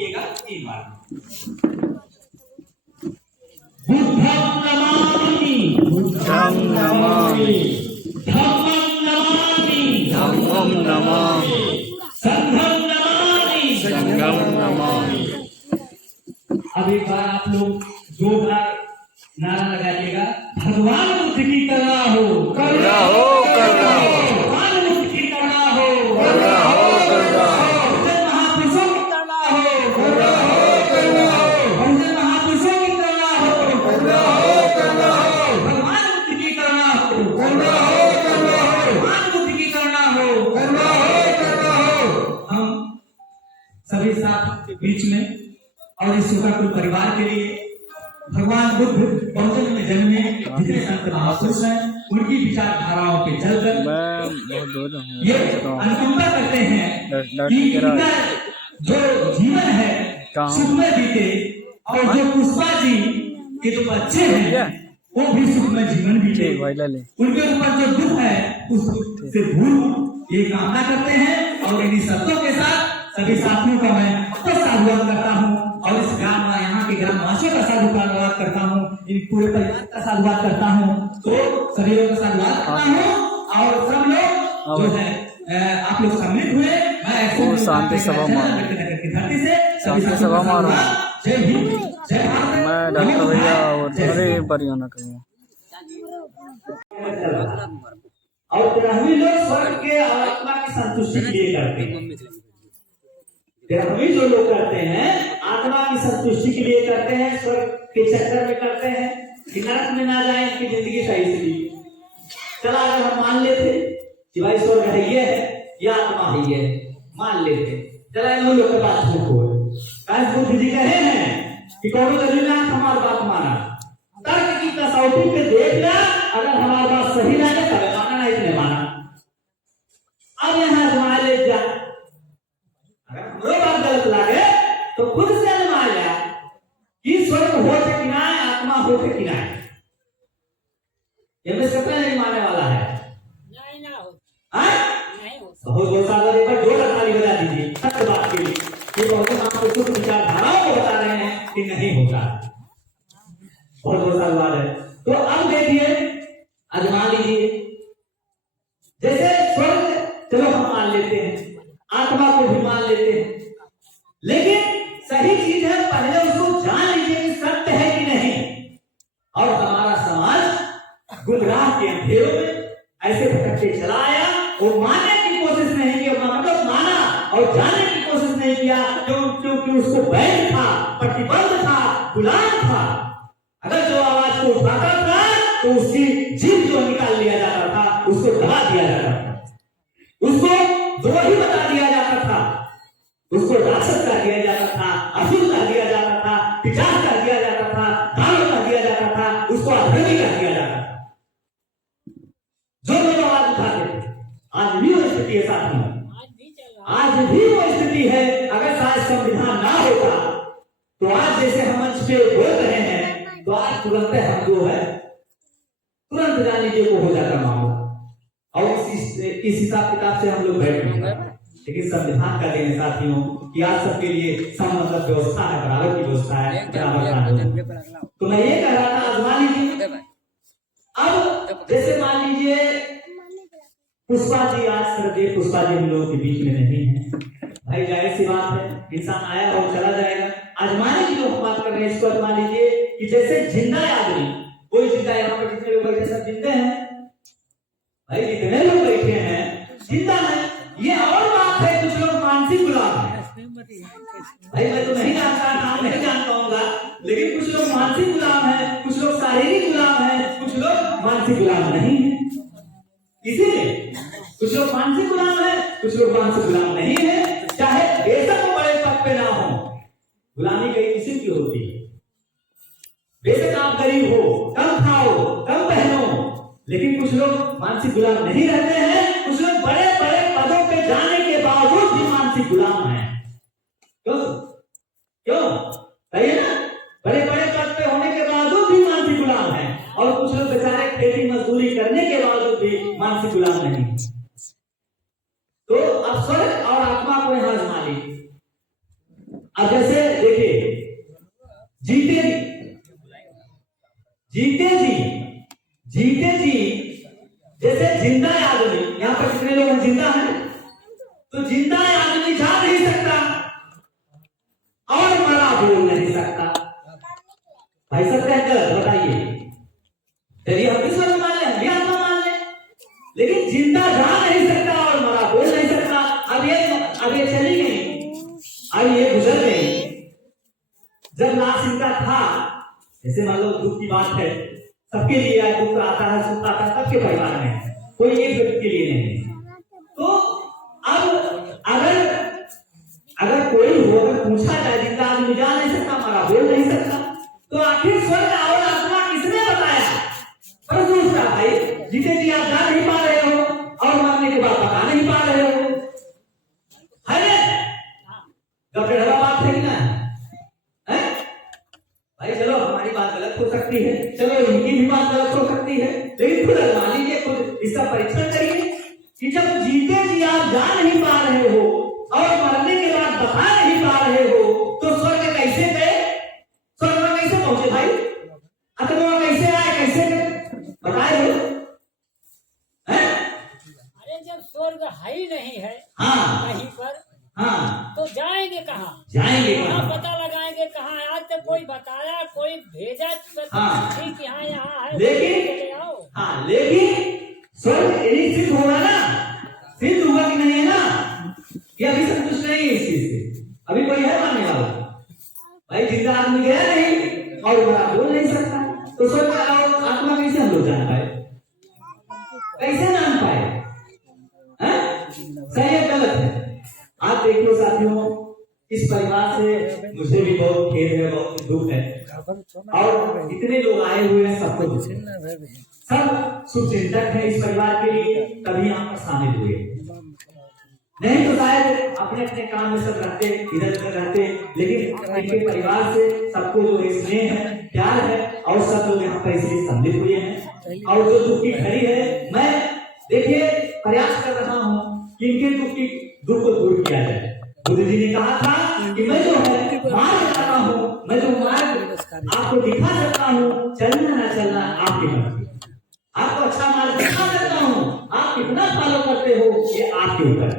बोलिएगा 3 बार। बुद्धं नमामि, बुद्धं नमामि, धम्मं नमामि, धम्मं नमामि, संघं नमामि, संघं नमामि। अब एक बार आप लोग 2 बार नारा लगाइएगा, भगवान बुद्ध की करुणा हो, करुणा हो, करुणा हो, भगवान बुद्ध की करुणा हो, करुणा हो, करुणा हो, भगवान महापुरुषों की करुणा हो, करुणा हो, करुणा हो, भगवान महापुरुषों की करुणा हो, करुणा हो, करुणा हो, भगवान बुद्ध की करुणा हो, करुणा हो, करुणा हो, भगवान बुद्ध की करुणा हो, करुणा हो, करुणा हो। हम सभी साथ के बीच में और इस सुखाकुल परिवार के लिए भगवान बुद्ध बहुजन में जन्मे जितने संत महापुरुष हैं उनकी विचारधाराओं पे चलकर मैं बहुत दूर हूँ, ये अनुकंपा करते हैं कि इनका जो जीवन है सुखमय बीते और जो पुष्पा जी के जो बच्चे हैं वो भी सुखमय जीवन बीते, उनके ऊपर जो दुख है उस दुख से भूल ये कामना करते हैं। और इन्हीं शब्दों के साथ सभी साथियों का मैं साधुवाद करता हूँ और इस ग्राम यहाँ के ग्रामवासियों का साधुवाद करता हूँ, इन पूरे परिवार का साधुवाद करता हूँ। तो सभी लोगों का साधुवाद करता हूँ और सब लोग जो है आप लोग सम्मिलित हुए। मैं शांति सभा धरती से शांति सभा मारो। जय हिंद, जय भारत। मैं डॉक्टर भैया और अरे परियों न करूँगा। और 13वीं लोग स्वर्ग के आत्मा की संतुष्टि के लिए करते हैं। 13वीं जो लोग करते हैं आत्मा की संतुष्टि के लिए करते हैं, स्वर्ग के चक्कर में करते हैं कि नरक में ना जाए, इनकी जिंदगी सही से जी। चला अगर हम मान लेते कि भाई स्वर्ग है ये है या आत्मा है ये मान लेते, चला इन लोगों के बात झूठ हो। बुद्ध जी कहे हैं कि कौन करीना हमारी बात माना, तर्क की कसौटी पे देख लिया, अगर हमारी बात सही लगे तब माना, नहीं तो नहीं माना। अब यहाँ आजमा ले जा, अगर हमरो बात गलत लगे तो खुद से आजमा लिया कि स्वर्ग हो कि ना आत्मा हो कि ना। ये में सपना नहीं मानने वाला है, नहीं ना हो, नहीं हो। बहुत सारा एक बार 2 ताली बजा दीजिए सत्य बात के लिए। ये बहुत आपको कुछ विचारधाराओं को बता रहे हैं कि नहीं होता, बहुत साल बाद है। तो अब देखिए आजमा लीजिए, जैसे स्वर्ग चलो हम मान लेते हैं, आत्मा को भी मान लेते हैं, लेकिन सही चीज है पहले उसको जान लीजिए कि सत्य है कि नहीं। और हमारा समाज गुमराह के अंधेरों में ऐसे भटकते चला आया, वो मानने की कोशिश नहीं की, मतलब माना और जानने की कोशिश नहीं किया क्योंकि उसको बैध था, प्रतिबंध था, गुलाम था। अगर जो आवाज को उठाता था तो उसकी जीभ जो निकाल लिया जाता था, उसको दबा दिया जाता था, उसको द्रोही बता दिया जाता था, उसको राक्षस कर दिया जाता था, असुर कर दिया जाता था, पिशाच कर दिया जाता था, दानव कर दिया जाता था, उसको अधर्मी कर दिया जाता था। जो लोग आवाज उठाते थे, आज भी वो स्थिति है साथियों, आज भी वो स्थिति है। अगर शायद संविधान ना होता तो आज जैसे हम मंच पे बोल रहे हैं तो आज तुरंत हम जो है तुरंत जान लीजिए को हो जाता मामला, और इस हिसाब किताब से हम लोग बैठ गए। लेकिन संविधान का देने साथियों कि आज सबके लिए सम मतलब व्यवस्था है, बराबर की व्यवस्था है, बराबर का। तो मैं ये कह रहा था आजमा लीजिए। अब जैसे मान लीजिए पुष्पा जी, आज सर्दी पुष्पा जी हम लोगों के बीच में नहीं है, भाई जाहिर सी बात है इंसान आया और चला जाएगा। आजमाने की जो बात कर रहे हैं इसको आजमा लीजिए कि जैसे जिंदा आदमी, कोई जिंदा, यहाँ पर जितने लोग बैठे सब जिंदे हैं भाई, जितने लोग बैठे हैं जिंदा है। ये और बात है कुछ लोग मानसिक गुलाम है भाई, मैं तो नहीं जानता, नाम नहीं जान पाऊंगा, लेकिन कुछ लोग मानसिक गुलाम है, कुछ लोग शारीरिक गुलाम है, कुछ लोग मानसिक गुलाम नहीं है। इसीलिए कुछ लोग मानसिक गुलाम है, कुछ लोग मानसिक गुलाम नहीं है। चाहे बेशक वो बड़े पद पे ना हो, गुलामी कई किसी की होती है। बेशक आप गरीब हो, कम खाओ, कम पहनो, लेकिन कुछ लोग मानसिक गुलाम नहीं रहते हैं। कुछ लोग बड़े बड़े पदों पे जाने के बावजूद भी मानसिक गुलाम हैं। क्यों क्यों सही है ना? बड़े बड़े पद पे होने के बावजूद भी मानसिक गुलाम है, और कुछ लोग बेचारे खेती मजदूरी करने के बावजूद भी मानसिक गुलाम नहीं। तो अब स्वर्ग और आत्मा को यहां आजमा लीजिए। अब जैसे देखिए जीते जी जैसे जिंदा आदमी, यहाँ पर कितने लोग जिंदा हैं? तो जिंदा आदमी जा नहीं सकता और मरा बोल नहीं सकता। भाई सब क्या गलत बताइए? चलिए हम भी स्वर्ग मान लें, हम भी आत्मा मान लें, लेकिन जिंदा जा नहीं सकता और मरा बोल नहीं सकता। अब ये चली गई, अब ये गुजर गई। जब लाश इनका था, जैसे मान लो दुख की बात है, सबके लिए दुख आता है, सुख आता है सबके परिवार में, कोई एक व्यक्ति के लिए नहीं। तो अब अगर कोई होकर पूछा जाए जिंदा आदमी जा नहीं सकता, मरा बोल नहीं सकता, तो आखिर स्वर्ग और आत्मा किसने बताया? पर दूसरा भाई जिसे कि आप जा नहीं पा रहे हो और मरने के बाद बता नहीं पा रहे हो, है ना? बात है कि ना है? भाई चलो हमारी बात गलत हो सकती है, चलो इनकी भी बात गलत हो सकती है, लेकिन खुद मान लीजिए, खुद इसका परीक्षण करिए कि जब जीते जी आप जा नहीं पा रहे हो और मरने के बाद बता नहीं पा रहे हो, तो स्वर्ग कैसे गए? स्वर्ग में कैसे पहुंचे भाई? आत्मा कैसे आए, कैसे गए बताए हो? अरे जब स्वर्ग है ही नहीं है कहीं पर, तो जाएंगे कहाँ? कहाँ पता लगाएंगे कहाँ? आज तक कोई बताया, कोई भेजा ठीक यहाँ है, लेकिन स्वर्ग सिद्ध होगा ना, सिद्ध होगा कि नहीं है ना? ये अभी संतुष्ट नहीं है इस चीज से, अभी कोई है मानने वाला? भाई जिंदा आदमी गया नहीं और बड़ा बोल नहीं सकता, तो स्वर्ग आत्मा कैसे हम लोग जान पाए? कैसे जान पाए? सही है गलत है? आप देखिए साथियों, इस परिवार से मुझे भी बहुत खेद है, बहुत दुख है, और इतने लोग आए हुए हैं, सबको सब शुभचिंतक है इस परिवार के लिए, तभी यहाँ पर शामिल हुए, नहीं तो शायद अपने अपने काम में सब रहते, इधर उधर रहते, लेकिन इनके परिवार से सबको जो स्नेह है, प्यार है, और सब लोग यहाँ पर इसलिए सम्मिलित हुए हैं। और जो दुख की घड़ी है, मैं देखिए प्रयास कर रहा हूँ कि इनके दुख को दूर किया जाए। बुद्ध जी ने कहा था कि मैं जो है मार्ग बताता हूँ, मैं जो मार्ग आपको दिखा सकता हूँ, चलना ना चलना आपकी मर्जी, आपको अच्छा मार्ग दिखा सकता हूँ, आप कितना फॉलो करते हो ये आपके ऊपर है।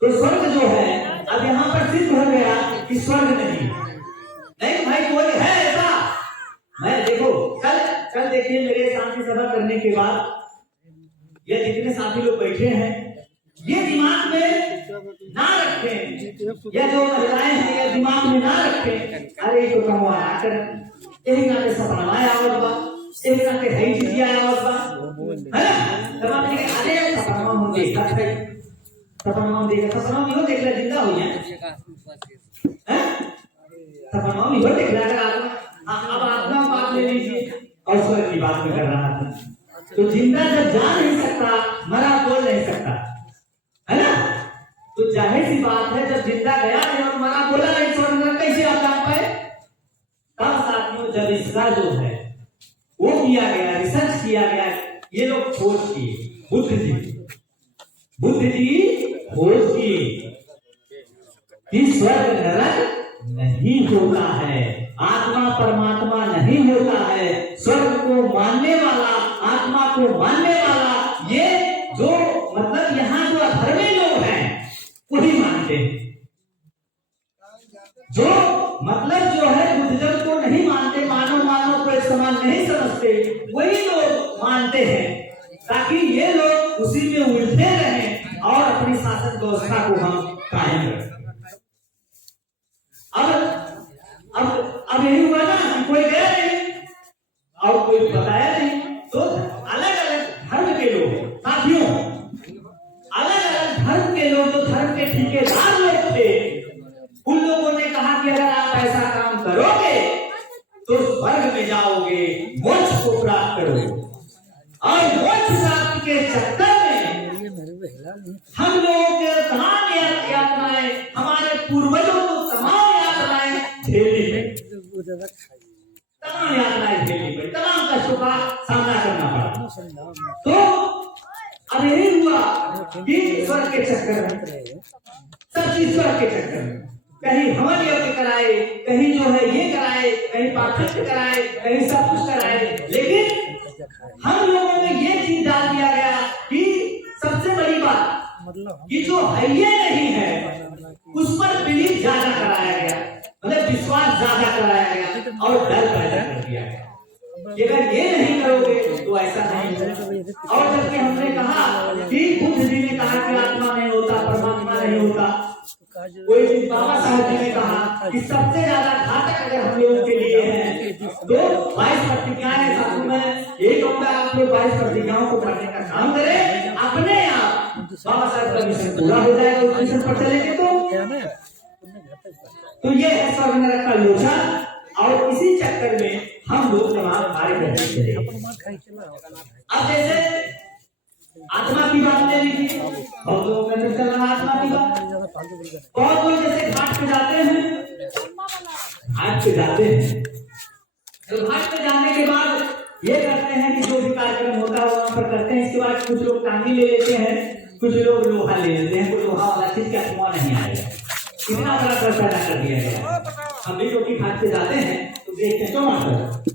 तो स्वर्ग जो है अब यहाँ पर सिद्ध हो गया कि स्वर्ग नहीं भाई, कोई है ऐसा? मैं देखो कल देखिए मेरे शांति सभा करने के बाद ये जितने साथी लोग बैठे हैं, ये दिमाग में ना रखें, या जो महिलाएं हैं ये दिमाग में ना रखें, अरे तो कमवा कर यही ना के सपना आया होगा, यही ना के है चीज आया होगा, है ना? तब आपने कहा अरे सपना हम देखा है, सपना हम देख ले जिंदा हो गया हैं, सपना नहीं हो देख रहा। अब आत्मा बात ले लीजिए, और स्वर्ग की बात में कर रहा था। तो जिंदा जब जा नहीं सकता, मरा बोल नहीं सकता, है ना? तो जाहिर सी बात है जब जिंदा गया नहीं और मरा बोला नहीं, स्वर्ग कैसे आप जान पाए? तब साथियों जब इसका जो है वो किया गया, रिसर्च किया गया, ये लोग खोज किए, बुद्ध जी खोज किए कि स्वर्ग नरक नहीं होता है, आत्मा परमात्मा नहीं होता है। स्वर्ग को मानने वाला, आत्मा को मानने वाला, ये जो मतलब यहाँ जो अधर्मी लोग हैं वही मानते हैं, जो मतलब जो है बुद्धजन को नहीं मानते, मानव को एक समान नहीं समझते, वही लोग मानते हैं, ताकि ये लोग उसी में उलझे रहें और अपनी शासन व्यवस्था को हम कायम रखें। अब यही हुआ ना कि कोई गया नहीं और कोई बताया नहीं, तो अलग अलग धर्म के लोग साथियों, अलग अलग धर्म के लोग, जो धर्म के ठेकेदार लोग थे, उन लोगों ने कहा कि अगर आप ऐसा काम करोगे तो स्वर्ग में जाओगे, मोक्ष को प्राप्त करोगे, और मोक्ष प्राप्ति के चक्कर में हम लोगों के तमाम यातनाएं, हमारे पूर्वजों को तमाम यातनाएं झेलनी पड़ी, तमाम यातनाएं झेलनी पड़ी, तमाम कष्टों का सामना करना पड़ा। तो अब यही हुआ कि स्वर्ग के चक्कर में सब चीज स्वर्ग के चक्कर में, कहीं हवन यज्ञ कराए, कहीं जो है ये कराए, कहीं पाठक कराए, कहीं सब कुछ कराए, लेकिन हम लोगों में ये चीज डाल दिया गया कि सबसे बड़ी बात कि जो है ये नहीं है उस पर बिलीव ज्यादा कराया गया, मतलब विश्वास ज्यादा कराया गया और डर पैदा कर दिया गया कि अगर ये नहीं करोगे तो ऐसा नहीं होगा। और जबकि हमने कहा कि बुद्ध जी ने कहा कि आत्मा नहीं होता, परमात्मा नहीं होता, कोई दिन बाबा साहब जी ने कहा कि सबसे ज्यादा घातक अगर हम लोगों के लिए है तो 22 प्रतिज्ञाएं। साधु में यही कहूंगा आप लोग 22 प्रतिज्ञाओं को पढ़ने का काम करें, अपने आप बाबा साहब का मिशन पूरा हो जाएगा। उस मिशन पर चलेंगे तो ये है स्वर्ग नरक का लोचा, और इसी चक्कर में हम लोग तमाम कार्य करते चले। अब जैसे आत्मा की बात ले लीजिए, बहुत लोगों में चल रहा आत्मा की बात। बहुत लोग जैसे घाट पे जाते हैं, घाट पे जाते हैं तो घाट पे जाने के बाद ये करते हैं कि जो भी कार्यक्रम होता है वहां पर करते हैं। इसके बाद कुछ लोग टांगी ले लेते हैं, कुछ लोग लोहा ले लेते हैं। कोई लोहा वाला चीज का धुआं नहीं आएगा, इतना बड़ा पैदा कर दिया गया। हम भी लोग घाट पे जाते हैं तो देखते हैं क्यों